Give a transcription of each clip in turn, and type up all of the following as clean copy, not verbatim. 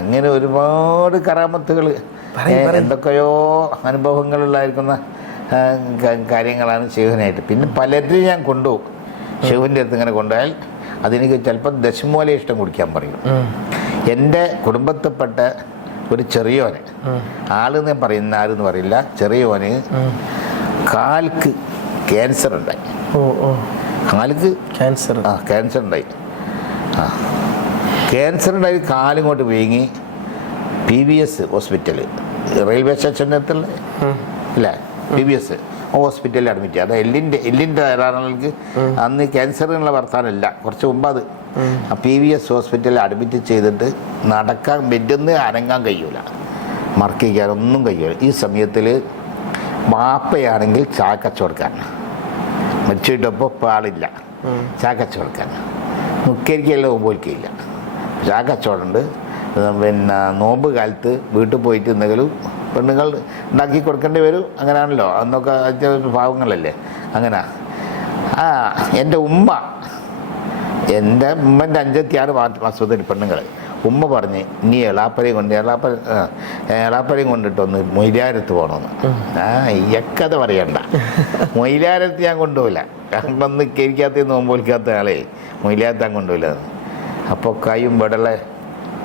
അങ്ങനെ ഒരുപാട് കറാമത്തുകൾ എന്തൊക്കെയോ അനുഭവങ്ങളുള്ളായിരിക്കുന്ന കാര്യങ്ങളാണ് ഷെയ്ഖുനായിട്ട്. പിന്നെ പലരും ഞാൻ കൊണ്ടുപോകും ഷെയ്ഖിൻ്റെ അടുത്ത് ഇങ്ങനെ കൊണ്ടുപോയാൽ അതെനിക്ക് ചിലപ്പോൾ ദശമൂല ഇഷ്ടം കുടിക്കാൻ പറയും. എൻ്റെ കുടുംബത്തിൽപ്പെട്ട ഒരു ചെറിയോന്, ആളെന്ന് ഞാൻ പറയുന്ന ആരെന്ന് പറയില്ല, ചെറിയോന് കാൽക്ക് ക്യാൻസർ ഉണ്ടായി. കാൽക്ക് ക്യാൻസർ ഉണ്ടായി. ക്യാൻസർ ഉണ്ടായി കാലിങ്ങോട്ട് വീങ്ങി PVS ഹോസ്പിറ്റല്, റെയിൽവേ സ്റ്റേഷൻ്റെ അടുത്തുള്ള അല്ലേ, PVS ഹോസ്പിറ്റലിൽ അഡ്മിറ്റ് ചെയ്യുക. അത് എല്ലിൻ്റെ തയ്യാറാണെങ്കിൽ അന്ന് ക്യാൻസറിനുള്ള വർത്താനമില്ല, കുറച്ച് മുമ്പ് അത്. PVS ഹോസ്പിറ്റലിൽ അഡ്മിറ്റ് ചെയ്തിട്ട് നടക്കാൻ ബെഡിന്ന് അനങ്ങാൻ കഴിയൂല, മറക്കി ഒന്നും കഴിയൂല. ഈ സമയത്തിൽ വാപ്പയാണെങ്കിൽ ചാക്കച്ചവടക്കാൻ മരിച്ചിട്ടപ്പോൾ ഇപ്പോൾ ആളില്ല, ചാക്കച്ചവടക്കാൻ മുക്കരിക്കല്ല നോമ്പോലിക്കയില്ല, ചാക്കച്ചവടമുണ്ട്. പിന്നെ നോമ്പ് കാലത്ത് വീട്ടിൽ പോയിട്ട് എന്തെങ്കിലും പെണ്ണുങ്ങൾ ഉണ്ടാക്കി കൊടുക്കേണ്ടി വരും, അങ്ങനെയാണല്ലോ അന്നൊക്കെ പാവങ്ങളല്ലേ. അങ്ങനെ എൻ്റെ ഉമ്മൻ്റെ 56 മാസത്തിന് പെണ്ണുങ്ങൾ ഉമ്മ പറഞ്ഞ് ഇനി എളാപ്പരയും കൊണ്ടിട്ടൊന്ന് മൊയിലാരത്ത് പോകണമെന്ന്. ഇയക്കഥ പറയണ്ട, മൊയിലാരത്ത് ഞാൻ കൊണ്ടുപോയില്ല, കാരണം ഒന്ന് കരിക്കാത്ത നോമ്പോലിക്കാത്ത ആളെ മൊയിലാരത്താൻ കൊണ്ടുപോയില്ല. അപ്പോൾ കൈയും വെടലെ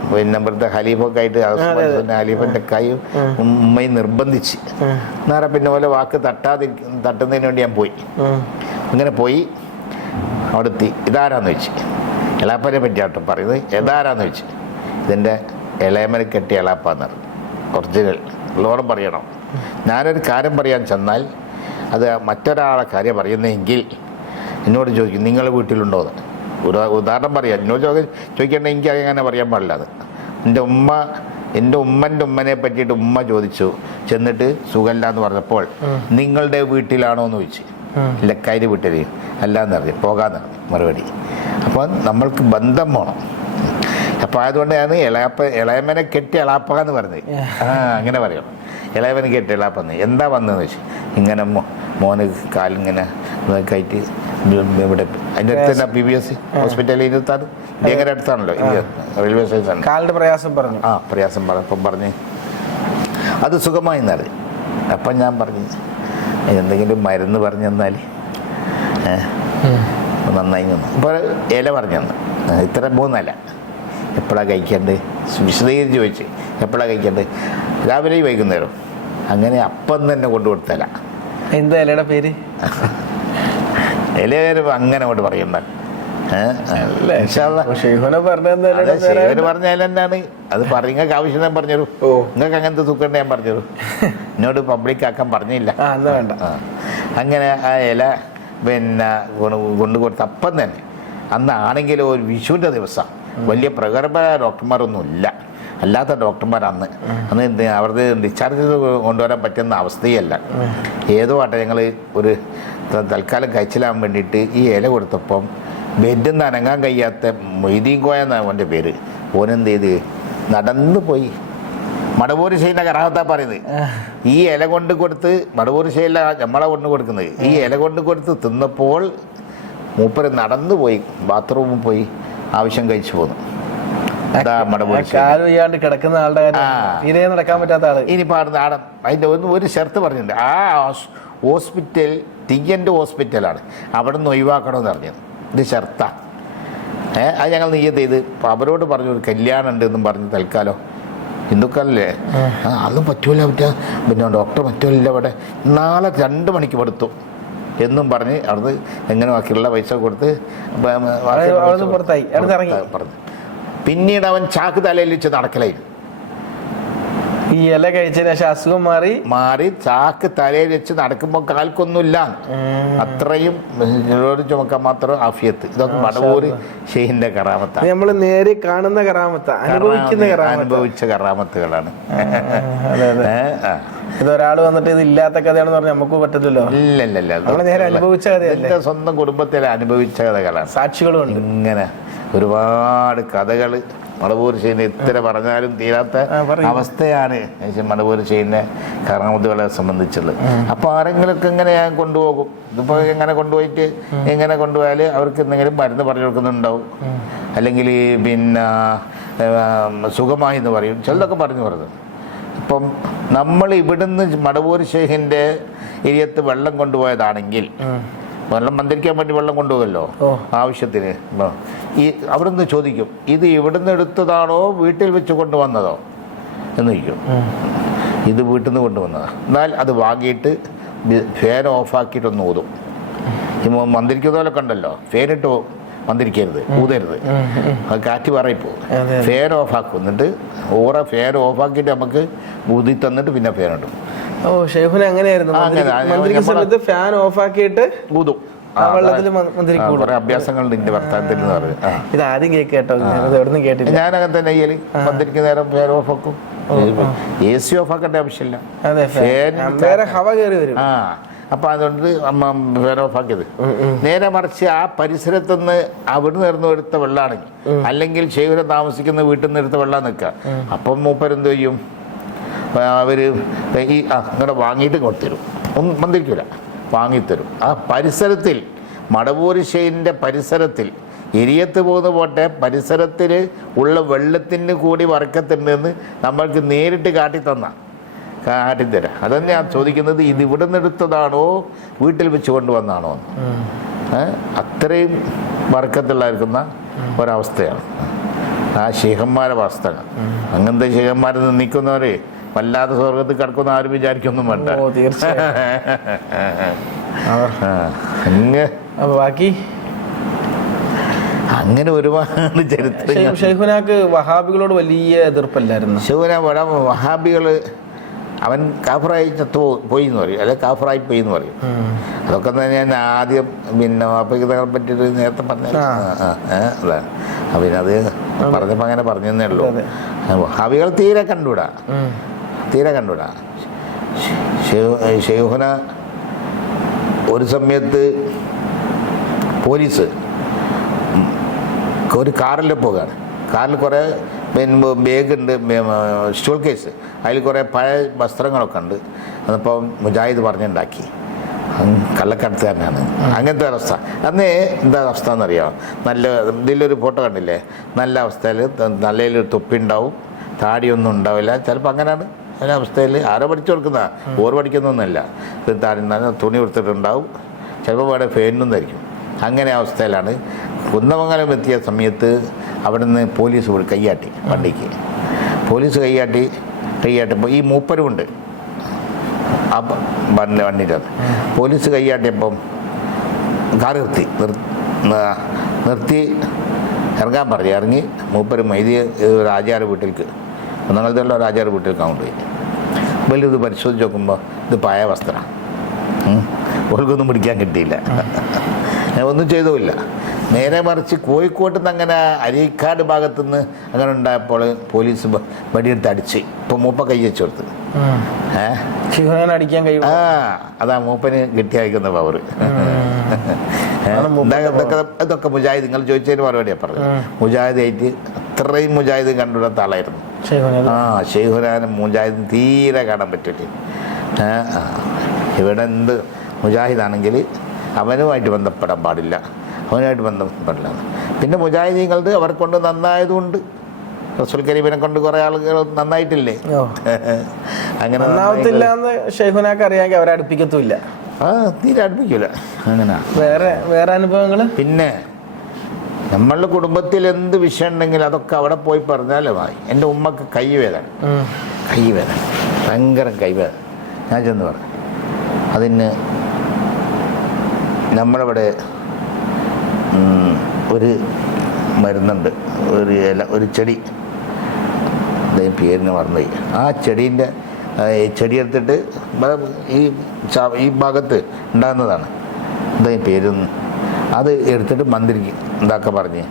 പിന്നെ ഇവിടുത്തെ ഖലീഫൊക്കെ ആയിട്ട് ഖലീഫൻ്റെ കൈയും ഉമ്മയും നിർബന്ധിച്ച് നേരെ പിന്നെ പോലെ വാക്ക് തട്ടുന്നതിന് വേണ്ടി ഞാൻ പോയി. അങ്ങനെ പോയി അവിടെ എത്തി. ഇതാരാന്ന് വെച്ച്, എളാപ്പനെ പറ്റിയാട്ടോ പറയുന്നത്, ഇതാരാന്ന് വെച്ച്, ഇതിൻ്റെ ഇളയമനെ കെട്ടിയ എളാപ്പാന്ന് പറഞ്ഞു, ഒറിജിനൽ ഉള്ളവരും പറയണം. ഞാനൊരു കാര്യം പറയാൻ ചെന്നാൽ അത് മറ്റൊരാളെ കാര്യം പറയുന്നതെങ്കിൽ എന്നോട് ചോദിക്കും നിങ്ങൾ വീട്ടിലുണ്ടോയെന്ന്. ഉദാഹരണം പറയാം, എന്നോട് ചോദിക്കേണ്ട എനിക്ക് അങ്ങനെ പറയാൻ പാടില്ല. അത് എൻ്റെ ഉമ്മൻ്റെ ഉമ്മനെ പറ്റിയിട്ട് ഉമ്മ ചോദിച്ചു, ചെന്നിട്ട് സുഖമില്ല എന്ന് പറഞ്ഞപ്പോൾ നിങ്ങളുടെ വീട്ടിലാണോ എന്ന് ചോദിച്ചു. ലക്കാരി വീട്ടിൽ അല്ലാന്ന് പറഞ്ഞു, പോകാന്ന് മറുപടി. അപ്പോൾ നമ്മൾക്ക് ബന്ധം വേണം. അപ്പോൾ അതുകൊണ്ടാണ് ഇളയമനെ കെട്ടി എളാപ്പ എന്ന് പറഞ്ഞത്. അങ്ങനെ പറയണം, ഇളയമനെ കെട്ടി എളാപ്പെന്ന്. എന്താ വന്നതെന്ന് വെച്ചു, ഇങ്ങനെ മോന് കാലിങ്ങനെ ആയിട്ട് ഇവിടെ അതിൻ്റെ അടുത്ത് തന്നെ PVS ഹോസ്പിറ്റലിൽ ഇരുത്താണ്, ഭയങ്കര അടുത്താണല്ലോ റെയിൽവേ സ്റ്റേഷൻ. കാലിൻ്റെ പ്രയാസം പറഞ്ഞു. പ്രയാസം പറഞ്ഞപ്പം പറഞ്ഞ് അത് സുഖമായി എന്നറി. അപ്പം ഞാൻ പറഞ്ഞു എന്തെങ്കിലും മരുന്ന് പറഞ്ഞു തന്നാൽ നന്നായി വന്നു. അപ്പോൾ ഇല പറഞ്ഞു തന്നു, ഇത്ര 3 ഇല. എപ്പോഴാണ് കഴിക്കേണ്ടത് വിശദീകരിച്ച് ചോദിച്ച്, എപ്പോഴാണ് കഴിക്കേണ്ടത്, രാവിലെ വൈകുന്നേരം. അങ്ങനെ അപ്പം തന്നെ കൊണ്ടുകൊടുത്തല. എന്താ ഇലയുടെ പേര്? ഇലവരും അങ്ങനെ അങ്ങോട്ട് പറയണ്ട. പറഞ്ഞാൽ തന്നെയാണ് അത് പറയുക ആവശ്യം. ഞാൻ പറഞ്ഞുതരും, നിങ്ങൾക്ക് അങ്ങനത്തെ സുഖമുണ്ട് ഞാൻ പറഞ്ഞുതരും. എന്നോട് പബ്ലിക് ആക്കാൻ പറഞ്ഞില്ല. അങ്ങനെ ആ ഇല പിന്നെ കൊണ്ടു കൊടുത്ത അപ്പം തന്നെ. അന്നാണെങ്കിലും ഒരു വിഷുവിൻ്റെ ദിവസം വലിയ പ്രഗത്ഭരായ ഡോക്ടർമാരൊന്നും ഇല്ല, അല്ലാത്ത ഡോക്ടർമാർ അന്ന് അവർക്ക് ഡിസ്ചാർജ് കൊണ്ടുവരാൻ പറ്റുന്ന അവസ്ഥയല്ല. ഏതോ ആട്ടെ ഞങ്ങൾ ഒരു തൽക്കാലം കഴിച്ചിലാൻ വേണ്ടിയിട്ട് ഈ ഇല കൊടുത്തപ്പം ബെഡിൽ നിന്ന് അനങ്ങാൻ കഴിയാത്ത മൊയ്തീൻ കോയ എന്നാണ് അവൻ്റെ പേര്. ഓനെന്ത് ചെയ്ത് നടന്നു പോയി. മടവൂര് ഷെയ്ന കറാമത്താ പറയുന്നത്, ഈ ഇല കൊണ്ട് കൊടുത്ത് മടവൂര് ഷെയ്ല നമ്മളെ കൊണ്ട് കൊടുക്കുന്നത്, ഈ ഇല കൊണ്ട് കൊടുത്ത് തിന്നപ്പോൾ മൂപ്പര് നടന്നു പോയി, ബാത്റൂമിൽ പോയി ആവശ്യം കഴിച്ചു പോന്നു. കിടക്കുന്ന ആളുടെ നടക്കാൻ പറ്റാത്ത ആള് ഇനി പാടുന്ന ആടം. അതിൻ്റെ ഒരു ഷർത്ത് പറഞ്ഞിട്ടുണ്ട്, ആ ഹോസ്പിറ്റൽ തീയൻ്റെ ഹോസ്പിറ്റലാണ്, അവിടെ നിന്ന് ഒഴിവാക്കണമെന്ന് പറഞ്ഞത്. ഇത് ഷർത്താ. അത് ഞങ്ങൾ നെയ്യത്ത് ചെയ്ത് അവരോട് പറഞ്ഞു ഒരു കല്യാണം ഉണ്ടെന്നും പറഞ്ഞു. തൽക്കാലം ഹിന്ദുക്കളല്ലേ, അതും പറ്റൂല, പിന്നെ ഡോക്ടർ പറ്റൂല, ഇവിടെ നാളെ 2 മണിക്ക് പെടുത്തു എന്നും പറഞ്ഞ് അവിടുന്ന് എങ്ങനെ ബാക്കിയുള്ള പൈസ കൊടുത്ത് പറഞ്ഞു. പിന്നീട് അവൻ ചാക്ക് തലയിൽ വെച്ച് നടക്കലായിരുന്നു. ഈ ഇല കഴിച്ചതിന് ശേഷം അസുഖം മാറി ചാക്ക് തലയിൽ വെച്ച് നടക്കുമ്പോൾ കാൽക്കൊന്നുമില്ല, അത്രയും ചുമക്കാൻ മാത്രം ആഫിയത്ത്. ഇതൊക്കെ മടവൂര് ഷെയ്ഖിന്റെ കറാമത്താണ്. നമ്മൾ നേരെ കാണുന്ന കറാമത്ത, അനുഭവിച്ച കറാമത്തുകളാണ്. ഇതൊരാൾ വന്നിട്ട് ഇത് ഇല്ലാത്ത കഥയാണെന്ന് പറഞ്ഞാൽ നമുക്ക് പറ്റത്തില്ലല്ലോ. ഇല്ല, നേരെ അനുഭവിച്ച കഥയല്ലേ, സ്വന്തം കുടുംബത്തിലെ അനുഭവിച്ച കഥകളാണ്, സാക്ഷികളും. ഇങ്ങനെ ഒരുപാട് കഥകൾ മടവൂര് ഷെയ്ഖിന് എത്ര പറഞ്ഞാലും തീരാത്ത അവസ്ഥയാണ് മടവൂര് ഷെയ്ഖിനെ കറാമത്തുകളെ സംബന്ധിച്ചുള്ളത്. അപ്പോൾ ആരെങ്കിലുമൊക്കെ ഇങ്ങനെ ഞാൻ കൊണ്ടുപോകും. ഇതിപ്പോൾ എങ്ങനെ കൊണ്ടുപോയിട്ട് എങ്ങനെ കൊണ്ടുപോയാൽ അവർക്ക് എന്തെങ്കിലും മരുന്ന് പറഞ്ഞു കൊടുക്കുന്നുണ്ടാവും, അല്ലെങ്കിൽ പിന്നെ സുഖമായി എന്ന് പറയും, ചിലതൊക്കെ പറഞ്ഞു വരുന്നത്. ഇപ്പം നമ്മൾ ഇവിടുന്ന് മടവൂർ ഷെയ്ഖിൻ്റെ ഇരിയത്ത് വെള്ളം കൊണ്ടുപോയതാണെങ്കിൽ വെള്ളം മന്ത്രിക്കാൻ വേണ്ടി വെള്ളം കൊണ്ടുപോകല്ലോ ആവശ്യത്തിന്, ഈ അവിടുന്ന് ചോദിക്കും ഇത് ഇവിടുന്ന് എടുത്തതാണോ വീട്ടിൽ വെച്ച് കൊണ്ടുവന്നതോ എന്ന് ചോദിക്കും. ഇത് വീട്ടിൽ നിന്ന് കൊണ്ടുവന്നതാണ്. എന്നാൽ അത് വാങ്ങിയിട്ട് ഫാൻ ഓഫാക്കിയിട്ടൊന്ന് ഊതും. ഈ മന്ത്രിക്കുന്നതിലൊക്കെ ഉണ്ടല്ലോ, ഫാനിട്ട് മന്ത്രിക്കരുത്, ഊതരുത്, അത് കാറ്റ് പറയിപ്പോവും. ഫാൻ ഓഫാക്കും, എന്നിട്ട് ഫാൻ ഓഫാക്കിയിട്ട് നമുക്ക് ഊതി തന്നിട്ട് പിന്നെ ഫാൻ ഇടും. ഓ ഷെയ്ഖുന അങ്ങനെയായിരുന്നു, ഫാൻ ഓഫാക്കിയിട്ട് ഊതും. കുറെ അഭ്യാസങ്ങളുണ്ട് എന്റെ വർത്താനത്തിൽ എന്ന് പറഞ്ഞു. ഇത് ആദ്യം കേട്ടോ, കേട്ടില്ല. ഞാൻ അങ്ങനെ തന്നെ ചെയ്യല്, മന്ത്രിക്ക് നേരം ഫാൻ ഓഫാക്കും. AC ഓഫാക്കേണ്ട ആവശ്യമില്ല, അപ്പൊ അതുകൊണ്ട് ഫാൻ ഓഫാക്കിയത്. നേരെ മറിച്ച് ആ പരിസരത്തുനിന്ന് അവിടുന്ന് ഇറന്നു എടുത്ത വെള്ളമാണെങ്കിൽ, അല്ലെങ്കിൽ ഷെയ്ഖുന താമസിക്കുന്ന വീട്ടിൽ നിന്ന് എടുത്ത വെള്ളം നിൽക്കുക, അപ്പം മൂപ്പരെന്ത് ചെയ്യും, അവര് ഈ ഇങ്ങോട്ട് വാങ്ങിയിട്ട് കൊടുത്തരും, ഒന്നും മന്ത്രിക്കൂല, വാങ്ങിത്തരും. ആ പരിസരത്തിൽ മടവൂർ ഷെയ്ഖിന്റെ പരിസരത്തിൽ ഇരിയത്ത് പോകുന്ന പോട്ടെ, പരിസരത്തിൽ ഉള്ള വെള്ളത്തിന് കൂടി വറക്കത്തുണ്ടെന്ന് നമ്മൾക്ക് നേരിട്ട് കാട്ടിത്തരാം. അതന്നെ ഞാൻ ചോദിക്കുന്നത്, ഇത് ഇവിടെ നിന്ന് എടുത്തതാണോ വീട്ടിൽ വെച്ച് കൊണ്ടുവന്നാണോ എന്ന്. അത്രയും വറക്കത്തുള്ളായിരിക്കുന്ന ഒരവസ്ഥയാണ് ആ ഷെയ്ഖന്മാരെ അവസ്ഥ. അങ്ങനത്തെ ഷെയ്ഖന്മാരെ നിൽക്കുന്നവരെ വല്ലാതെ സ്വർഗത്തിൽ കിടക്കുന്ന ആരും വിചാരിക്കൊന്നും വേണ്ട. ബാക്കി അങ്ങനെ ഒരുപാട് ചരിത്രം. ഷെയ്ഖുനാക്ക് വഹാബികളോട് വലിയ എതിർപ്പല്ലായിരുന്നു. ഷെയ്ഖുന വഹാബികള് അവൻ കാഫറായി പോയി എന്ന് പറയും, അല്ലെ കാഫറായി പോയി എന്ന് പറയും. അതൊക്കെ തന്നെ ഞാൻ ആദ്യം പിന്നെ വാപ്പയ്ക്ക് പറ്റിയിട്ട് നേരത്തെ പറഞ്ഞ അതാണ്. പിന്നെ അത് പറഞ്ഞപ്പോൾ അങ്ങനെ പറഞ്ഞതേ ഉള്ളൂ. വഹാബികൾ തീരെ കണ്ടുവിടാ. ഷെയ്ഖുന ഒരു സമയത്ത് പോലീസ് ഒരു കാറിൽ പോവുകയാണ്. കാറിൽ കുറേ ബാഗുണ്ട്, സ്റ്റൂൾ കേസ്, അതിൽ കുറേ പഴയ വസ്ത്രങ്ങളൊക്കെ ഉണ്ട്. അതിപ്പോൾ മുജാഹിദ് പറഞ്ഞുണ്ടാക്കി, കള്ളക്കടത്തുകാരനാണ്. അങ്ങനത്തെ അവസ്ഥ. അന്ന് എന്താ അവസ്ഥ എന്നറിയാം, നല്ല ഇതിലൊരു ഫോട്ടോ കണ്ടില്ലേ, നല്ല അവസ്ഥയിൽ നല്ലൊരു തൊപ്പി ഉണ്ടാവും, താടിയൊന്നും ഉണ്ടാവില്ല, ചിലപ്പോൾ അങ്ങനെയാണ് അവസ്ഥയിൽ. ആരോ പഠിച്ചു കൊടുക്കുന്ന, ഓർ പഠിക്കുന്നൊന്നുമല്ല, താടി തുണി കൊടുത്തിട്ടുണ്ടാവും, ചിലപ്പോൾ വേറെ ഫാനും ധരിക്കും. അങ്ങനെ അവസ്ഥയിലാണ്. കുന്നമംഗലം എത്തിയ സമയത്ത് അവിടുന്ന് പോലീസ് കയ്യാട്ടി, വണ്ടിക്ക് പോലീസ് കയ്യാട്ടിയപ്പോൾ ഈ മൂപ്പരുമുണ്ട് ആ വണ്ടിൻ്റെ പോലീസ് കയ്യാട്ടിയപ്പം കാർ നിർത്തി ഇറങ്ങാൻ പറഞ്ഞു. ഇറങ്ങി മൂപ്പര് മൈദി രാജാര വീട്ടിലേക്ക്, ഒന്നാമതുള്ള രാജാര വീട്ടിലേക്ക് കൊണ്ടുപോയി. വലിയ ഇത് പരിശോധിച്ച് നോക്കുമ്പോൾ ഇത് പായ വസ്ത്രമാണ്, ഓർക്കൊന്നും പിടിക്കാൻ കിട്ടിയില്ല, ഒന്നും ചെയ്തുമില്ല. നേരെ മറിച്ച് കോഴിക്കോട്ട് നിന്ന് അങ്ങനെ അരീക്കാട് ഭാഗത്തുനിന്ന് അങ്ങനെ ഉണ്ടായപ്പോൾ പോലീസ് വടിയെടുത്ത് അടിച്ച് ഇപ്പം മൂപ്പ കൈ വെച്ച് കൊടുത്ത്. അതാ മൂപ്പന് കിട്ടിയായിരിക്കുന്ന പവർ. ഇതൊക്കെ മുജാഹിദ്, നിങ്ങൾ ചോദിച്ചതിന് മറുപടിയാണ് പറഞ്ഞത്. മുജാഹിദ് ആയിട്ട് അത്രയും മുജാഹിദ് കണ്ടുവിടാത്ത ആളായിരുന്നു. ഷെയ്ഖുനാനും മുജാഹിദും തീരെ കാണാൻ പറ്റില്ല. ഇവിടെ എന്ത് മുജാഹിദാണെങ്കിൽ അവനുമായിട്ട് ബന്ധപ്പെടാൻ പാടില്ല, അവനുമായിട്ട് ബന്ധപ്പെടില്ല. പിന്നെ മുജാഹിദീങ്ങളുടെ അവർ കൊണ്ട് നന്നായതുകൊണ്ട്, റസൂൽ കരീമിനെ കൊണ്ട് കുറെ ആളുകൾ നന്നായിട്ടില്ലേ, അങ്ങനെ അറിയാമെങ്കിൽ അവരെ അടുപ്പിക്കത്തുമില്ല. തീരെ അടുപ്പിക്കൂല. അങ്ങനെ വേറെ അനുഭവങ്ങൾ. പിന്നെ നമ്മളുടെ കുടുംബത്തിൽ എന്ത് വിഷയം ഉണ്ടെങ്കിലും അതൊക്കെ അവിടെ പോയി പറഞ്ഞാലും മതി. എൻ്റെ ഉമ്മക്ക് കൈവേദന, ഭയങ്കര കൈവേദന. ഞാൻ ചെന്ന് പറഞ്ഞു, അതിന് നമ്മളിവിടെ ഒരു മരുന്നുണ്ട്, ഒരു ചെടി, പേരിന് മറന്നുപോയി. ആ ചെടീൻ്റെ ചെടി എടുത്തിട്ട് ഈ ഭാഗത്ത് ഉണ്ടാകുന്നതാണ്, എന്താ പേരൊന്ന്, അത് എടുത്തിട്ട് മന്ത്രിക്ക് എന്താക്ക പറഞ്ഞ്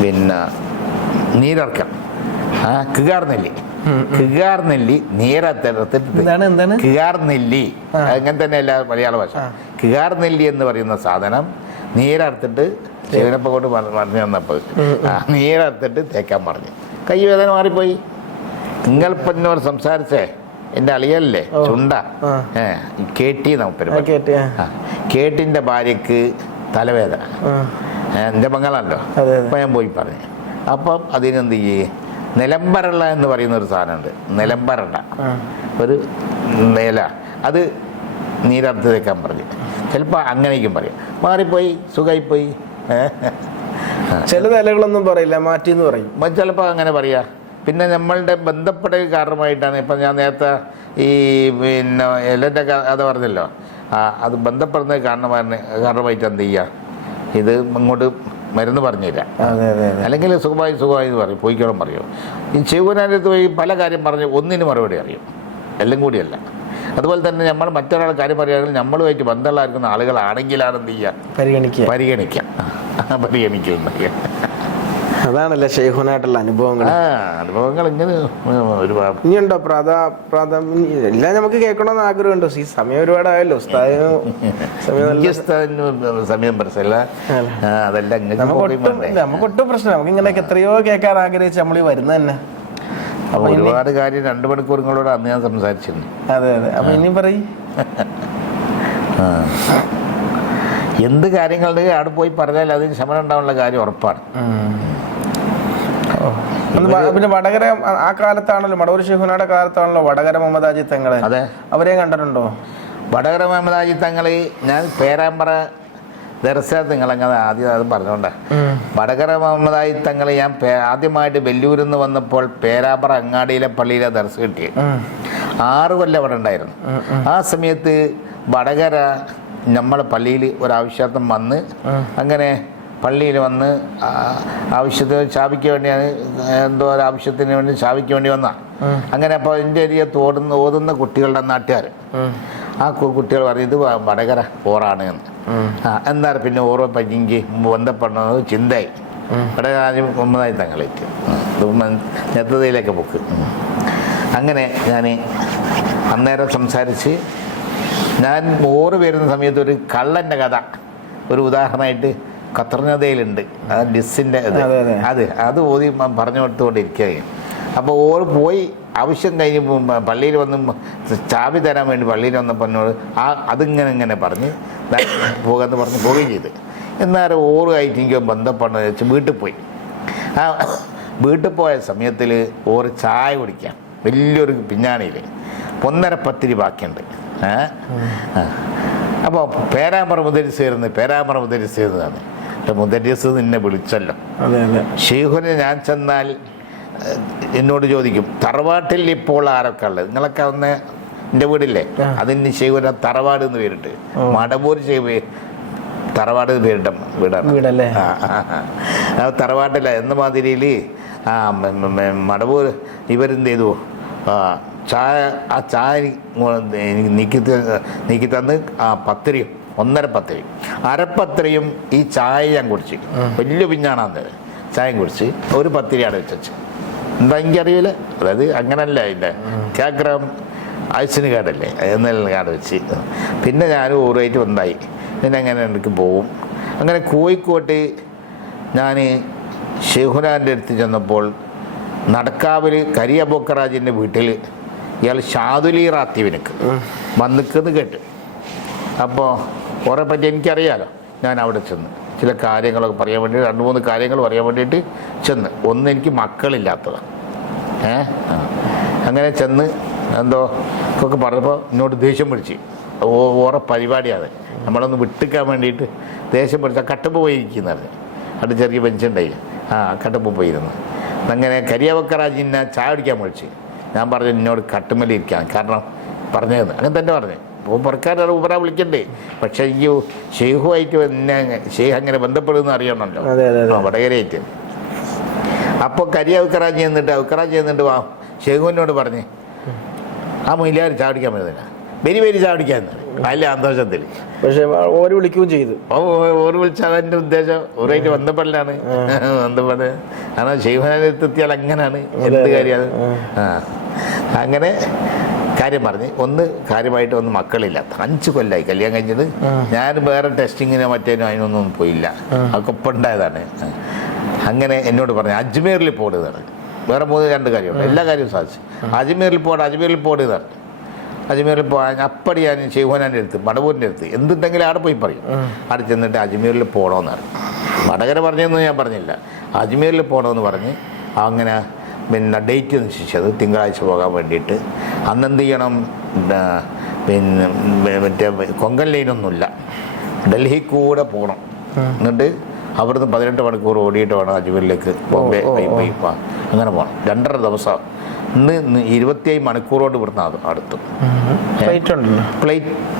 പിന്നെ നീരിറക്കാം. കിഗാർ നെല്ലി നീരത്തെടുത്തിട്ട്, കിഗാർ നെല്ലി അങ്ങനെ തന്നെ അല്ല മലയാള ഭാഷ. കിഗാർ നെല്ലി എന്ന് പറയുന്ന സാധനം നീരറുത്തിട്ട് ശിവനപ്പ കൊണ്ട് പറഞ്ഞു തന്നപ്പോൾ നീരറുത്തിട്ട് തേക്കാൻ പറഞ്ഞു. കൈവേദന മാറിപ്പോയി. നിങ്ങളിപ്പോൾ എന്നോട് സംസാരിച്ചേ എൻ്റെ അളിയല്ലേ ചുണ്ട, കേട്ടി നമുക്ക് കേട്ടിൻ്റെ ഭാര്യക്ക് തലവേദന, എൻ്റെ മംഗളല്ലോ. അപ്പം ഞാൻ പോയി പറഞ്ഞു, അപ്പം അതിനെന്ത് ചെയ്യേ, നിലംപരള്ള എന്ന് പറയുന്ന ഒരു സാധനമുണ്ട്. നിലംപരണ്ട ഒരു നില, അത് നീരർത്ത് തേക്കാൻ പറഞ്ഞു. ചിലപ്പോൾ അങ്ങനെയൊക്കെ പറയും. മാറിപ്പോയി, സുഖമായിപ്പോയി. ചില നിലകളൊന്നും പറയില്ല, മാറ്റിന്ന് പറയും. ചിലപ്പോൾ അങ്ങനെ പറയാ. പിന്നെ നമ്മളുടെ ബന്ധപ്പെടൽ കാരണമായിട്ടാണ്. ഇപ്പം ഞാൻ നേരത്തെ ഈ പിന്നെ എല്ലാം കഥ പറഞ്ഞല്ലോ, അത് ബന്ധപ്പെടുന്നത് കാരണമായിട്ട് എന്ത് ചെയ്യുക, ഇത് ഇങ്ങോട്ട് മരുന്ന് പറഞ്ഞില്ല. അല്ലെങ്കിൽ സുഖമായി എന്ന് പറയും, പോയിക്കോളം പറയും. ഈ ശിവനാരത്ത് പോയി പല കാര്യം പറഞ്ഞ് ഒന്നിന് മറുപടി അറിയും, എല്ലാം കൂടിയല്ല. അതുപോലെ തന്നെ നമ്മൾ മറ്റൊരാൾ കാര്യം പറയുകയാണെങ്കിൽ നമ്മളുമായിട്ട് ബന്ധമുള്ളായിരിക്കുന്ന ആളുകളാണെങ്കിലാണ് എന്ത് ചെയ്യുക, പരിഗണിക്കുന്നുണ്ട്. അതാണല്ലേ ഷെയ്ഖുനായിട്ടുള്ള അനുഭവങ്ങൾ. അനുഭവങ്ങൾ ഇങ്ങനെ ഒരുപാട് ഇനിയുണ്ടോ? എല്ലാം നമുക്ക് കേൾക്കണമെന്ന് ആഗ്രഹമുണ്ടോ? ഈ സമയം ഒരുപാടായല്ലോ. സമയം പ്രശ്നമില്ല, അതെല്ലാം നമുക്ക് ഒട്ടും പ്രശ്നം. നമുക്ക് ഇങ്ങനെ എത്രയോ കേൾക്കാൻ ആഗ്രഹിച്ച് നമ്മൾ ഈ വരുന്നത് തന്നെ. അപ്പൊ ഒരുപാട് കാര്യം 2 മണിക്കൂറുകളോട് അന്ന് ഞാൻ സംസാരിച്ചിരുന്നു. അതെ. അപ്പൊ ഇനിയും പറയും. എന്ത് കാര്യങ്ങളുടെ അവിടെ പോയി പറഞ്ഞാൽ അതിന് ശമനം ഉണ്ടാവാനുള്ള കാര്യം ഉറപ്പാണ്. പിന്നെ വടകര ആ കാലത്താണല്ലോ, മടവൂർ ശൈഖുനായുടെ കാലത്താണല്ലോ വടകര മുഹമ്മദ് ഹാജി തങ്ങളെ. അതെ, അവരെയും കണ്ടിട്ടുണ്ടോ? വടകര മുഹമ്മദ് ഹാജി തങ്ങളെ ഞാൻ പേരാമ്പ്ര ദർശനം നിങ്ങളങ്ങനെ ആദ്യം അത് പറഞ്ഞോണ്ട. വടകര മുഹമ്മദ് ഹാജി തങ്ങളെ ഞാൻ ആദ്യമായിട്ട് വെല്ലൂരിൽ നിന്ന് വന്നപ്പോൾ പേരാമ്പ്ര അങ്ങാടിയിലെ പള്ളിയിലെ ദർശനം കിട്ടി. 6 കൊല്ലം അവിടെ ഉണ്ടായിരുന്നു. ആ സമയത്ത് വടകര നമ്മളെ പള്ളിയിൽ ഒരാവശ്യാർത്ഥം വന്ന്, അങ്ങനെ പള്ളിയിൽ വന്ന് ആവശ്യത്തിന് ചാവിക്ക് വേണ്ടിയാണ്, എന്തോ ഒരു ആവശ്യത്തിന് വേണ്ടി ചാവിക്ക് വേണ്ടി വന്ന. അങ്ങനെ അപ്പോൾ എൻ്റെ ഏരിയ ഓതുന്ന കുട്ടികളുടെ നാട്ടുകാർ, ആ കുട്ടികൾ പറഞ്ഞു ഇത് വടകര ഓറാണ് എന്ന്. എന്നാൽ പിന്നെ ഓരോ പറ്റിക്ക് ബന്ധപ്പെടുന്നത് ചിന്തയായി വടകര മുഹമ്മദായി തങ്ങളേറ്റ് നെത്തതയിലേക്ക് പോക്ക്. അങ്ങനെ ഞാൻ അന്നേരം സംസാരിച്ച്, ഞാൻ ഓറ് വരുന്ന സമയത്ത് ഒരു കള്ളൻ്റെ കഥ ഒരു ഉദാഹരണമായിട്ട് ഖത്തർനദയിലുണ്ട്, ഡിസ്സിൻ്റെ അത് ഓതി പറഞ്ഞു കൊടുത്തുകൊണ്ടിരിക്കുകയും. അപ്പോൾ ഓറ് പോയി ആവശ്യം കഴിഞ്ഞ് പള്ളിയിൽ വന്ന് ചാവി തരാൻ വേണ്ടി പള്ളിയിൽ വന്നപ്പോൾ എന്നോട് അതിങ്ങനെ പറഞ്ഞ് പോകാമെന്ന് പറഞ്ഞ് പോവുകയും ചെയ്ത്. എന്നാലും ഓറുമായിട്ട് എനിക്ക് ബന്ധപ്പെടുന്നത് വെച്ച് വീട്ടിൽ പോയി. ആ വീട്ടിൽ പോയ സമയത്തിൽ ഓറ് ചായ കുടിക്കാം വലിയൊരു പിഞ്ഞാണിയിൽ 1.5 പത്തിരി ബാക്കിയുണ്ട്. അപ്പോൾ പേരാമ്പ്ര മുദരിസേരുന്നതാണ്. മുദരിസ് നിന്നെ വിളിച്ചല്ലോ. ഷെയ്ഖുനെ ഞാൻ ചെന്നാൽ എന്നോട് ചോദിക്കും, തറവാട്ടിൽ ഇപ്പോൾ ആരൊക്കെ ഉള്ളത്? നിങ്ങളൊക്കെ ഒന്ന് എൻ്റെ വീടില്ലേ, അതിന് ഷെയ്ഖുന തറവാട് എന്ന് പേരിട്ട്, മടവൂർ ഷെയ്ഖ് തറവാട് പേരിട്ട വീടാണ്. തറവാട്ടില്ല എന്ന മാതിരിയിൽ മടവൂർ ഇവരെന്ത് ചെയ്തു, ചായ എനിക്ക് നീക്കി തന്ന് പത്തിരിയും 1.5 പത്തിരിയും 1/2 പത്തിരിയും ഈ ചായ ഞാൻ കുടിച്ച്, വലിയ പിഞ്ഞാണാന്ന് ചായയും കുടിച്ച് 1 പത്തിരി അവിടെ വെച്ചു. എന്താ എനിക്കറിയില്ല, അതായത് അങ്ങനല്ല, അതിൻ്റെ ക്യാഗ്രാം ആയുസിന് കാർഡല്ലേ എന്നെല്ലാം കാർഡ് വെച്ച്. പിന്നെ ഞാനും ഓറുമായിട്ട് ഉണ്ടായി. പിന്നെ അങ്ങനെ എനിക്ക് പോവും. അങ്ങനെ കോഴിക്കോട്ട് ഞാൻ ഷെയ്ഖുനാൻ്റെ അടുത്ത് ചെന്നപ്പോൾ നടക്കാവിൽ കരി അബൂക്കറാജിൻ്റെ വീട്ടിൽ ഇയാൾ ഷാദുലി റാത്തീവിനക്ക് വന്നിക്കെന്ന് കേട്ട്. അപ്പോൾ ഓരെ പറ്റി എനിക്കറിയാലോ. ഞാൻ അവിടെ ചെന്ന് ചില കാര്യങ്ങളൊക്കെ പറയാൻ വേണ്ടി 2-3 കാര്യങ്ങൾ പറയാൻ വേണ്ടിയിട്ട് ചെന്ന്. ഒന്ന്, എനിക്ക് മക്കളില്ലാത്തതാണ്. അങ്ങനെ ചെന്ന് എന്തോ ഒക്കെ പറഞ്ഞപ്പോൾ എന്നോട് ദേഷ്യം പിടിച്ച്. ഓരോ പരിപാടിയാണ്, നമ്മളൊന്ന് വിട്ടിക്കാൻ വേണ്ടിയിട്ട് ദേഷ്യം പിടിച്ചാൽ കട്ടപ്പ് പോയിരിക്കുന്നത്. അവിടെ ചെറിയ ബെഞ്ചുണ്ടായി, കട്ടപ്പ് പോയിരുന്നു. അങ്ങനെ കരിയവക്കറാജിനെ ചായ കുടിക്കാൻ വിളിച്ച്. ഞാൻ പറഞ്ഞു എന്നോട് കട്ടുമല്ലിരിക്കാൻ, കാരണം പറഞ്ഞതെന്ന് അങ്ങനെ തന്നെ പറഞ്ഞു. പുറക്കാരുടെ ഉപറ വിളിക്കണ്ടേ, പക്ഷേ ഈ ഷെയ്ഖുമായിട്ട് എന്നെ ഷെയ്ഖ് അങ്ങനെ ബന്ധപ്പെടുമെന്ന് അറിയണമല്ലോ വടകരയായിട്ട്. അപ്പോൾ കരിയവക്കറാജി എന്നിട്ട് വാ ഷെയ്ഖുവിനോട് പറഞ്ഞ് ആ മൊയിലാർ ചാടിക്കാൻ പറ്റുന്നില്ല, വെരി ചാടിക്കാൻ അതിലെ സന്തോഷത്തിൽ. പക്ഷെ ഓര് വിളിക്കുകയും ചെയ്തു. ഓര് വിളിച്ചാൽ അതിൻ്റെ ഉദ്ദേശം ഓരായിട്ട് ബന്ധപ്പെടലാണ്. ബന്ധപ്പെട്ട് കാരണം ഷെയ്ഖുനെത്തിയാൽ അങ്ങനെയാണ് എന്ത് കാര്യമാണ്. അങ്ങനെ കാര്യം പറഞ്ഞ് കാര്യമായിട്ട് മക്കളില്ലാത്ത 5 കൊല്ലമായി കല്യാണം കഴിഞ്ഞത്. ഞാൻ വേറെ ടെസ്റ്റിങ്ങിനോ മറ്റേനോ അതിനൊന്നും പോയില്ല, അതൊക്കെ ഒപ്പം ഉണ്ടായതാണ്. അങ്ങനെ എന്നോട് പറഞ്ഞു അജ്മീറിൽ പോടുന്നതാണ്. വേറെ 2 കാര്യമുണ്ട്, എല്ലാ കാര്യവും സാധിച്ചു. അജ്മീറിൽ പോടുന്നതാണ്. അജ്മീറിൽ പോകാൻ അപ്പടി ഞാൻ ഷെയ്ഖുനാൻ്റെ അടുത്ത് മടവൂരിൻ്റെ അടുത്ത് എന്തുണ്ടെങ്കിലും അവിടെ പോയി പറയും. അവിടെ ചെന്നിട്ട് അജ്മീറിൽ പോകണമെന്നാണ്. വടകര പറഞ്ഞതെന്ന് ഞാൻ പറഞ്ഞില്ല. അജ്മീറിൽ പോകണമെന്ന് പറഞ്ഞ് അങ്ങനെ പിന്നെ ഡേറ്റ് നിശ്ചയിച്ചത് തിങ്കളാഴ്ച പോകാൻ വേണ്ടിയിട്ട്. അന്നെന്ത് ചെയ്യണം, പിന്നെ മറ്റേ കൊങ്കൺ ലൈനൊന്നുമില്ല, ഡൽഹി കൂടെ പോകണം. എന്നിട്ട് അവിടുന്ന് 18 മണിക്കൂർ ഓടിയിട്ട് വേണം അജ്മീറിലേക്ക് ബോംബെ അങ്ങനെ പോകണം. 2.5 ദിവസം. ഇന്ന് 27 മണിക്കൂറോട് ഇവിടുന്ന് അടുത്ത്.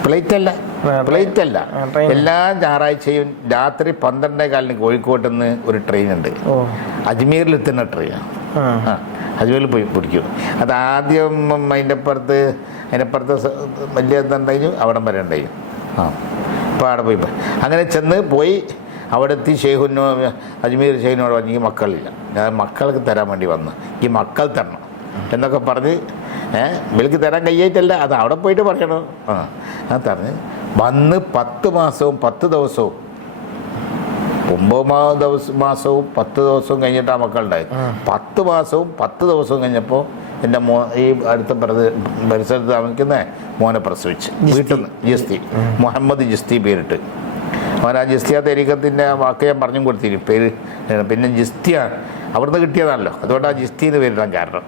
ഫ്ലൈറ്റ് അല്ല. എല്ലാ ഞായറാഴ്ചയും രാത്രി 12:15 കോഴിക്കോട്ട് നിന്ന് ഒരു ട്രെയിൻ ഉണ്ട്, അജ്മീറിൽ എത്തുന്ന ട്രെയിനാണ്. അജ്മീറിൽ പോയി പിടിക്കും. അത് ആദ്യം അതിനപ്പുറത്ത് വലിയ ഇതുണ്ടായി, അവിടം വരെ ഉണ്ടായി. അപ്പോൾ അവിടെ പോയി അങ്ങനെ ചെന്ന് പോയി അവിടെ എത്തി. അജ്മീർ ഷെയ്ഖിനോട് പറഞ്ഞു, ഈ മക്കളില്ല, ഞാൻ മക്കൾക്ക് തരാൻ വേണ്ടി വന്ന്, ഈ മക്കൾ തരണം എന്നൊക്കെ പറഞ്ഞ് വിലക്ക് തരാൻ കഴിയായിട്ടല്ല, അത് അവിടെ പോയിട്ട് പറയണോ. ഞാൻ പറഞ്ഞ് വന്ന് 10 മാസവും 10 ദിവസവും 9 മാസവും 10 ദിവസവും കഴിഞ്ഞിട്ട് ആ മക്കളുണ്ടായി. 10 മാസവും 10 ദിവസവും കഴിഞ്ഞപ്പോൾ എൻ്റെ ഈ അടുത്ത പരിസരത്ത് താമസിക്കുന്ന മോനെ പ്രസവിച്ച് വീട്ടിൽ നിന്ന്. ജിസ്തി, മുഹമ്മദ് ജിസ്തി പേരിട്ട്. അവൻ ആ ജിസ്തിയ തെരീക്കത്തിൻ്റെ വാക്ക് ഞാൻ പറഞ്ഞും കൊടുത്തിരുന്നു പേര്. പിന്നെ ജിസ്തിയാണ് അവിടുന്ന് കിട്ടിയതാണല്ലോ, അതുകൊണ്ട് ആ ജിസ്തി എന്ന് പേരിടാൻ കാരണം.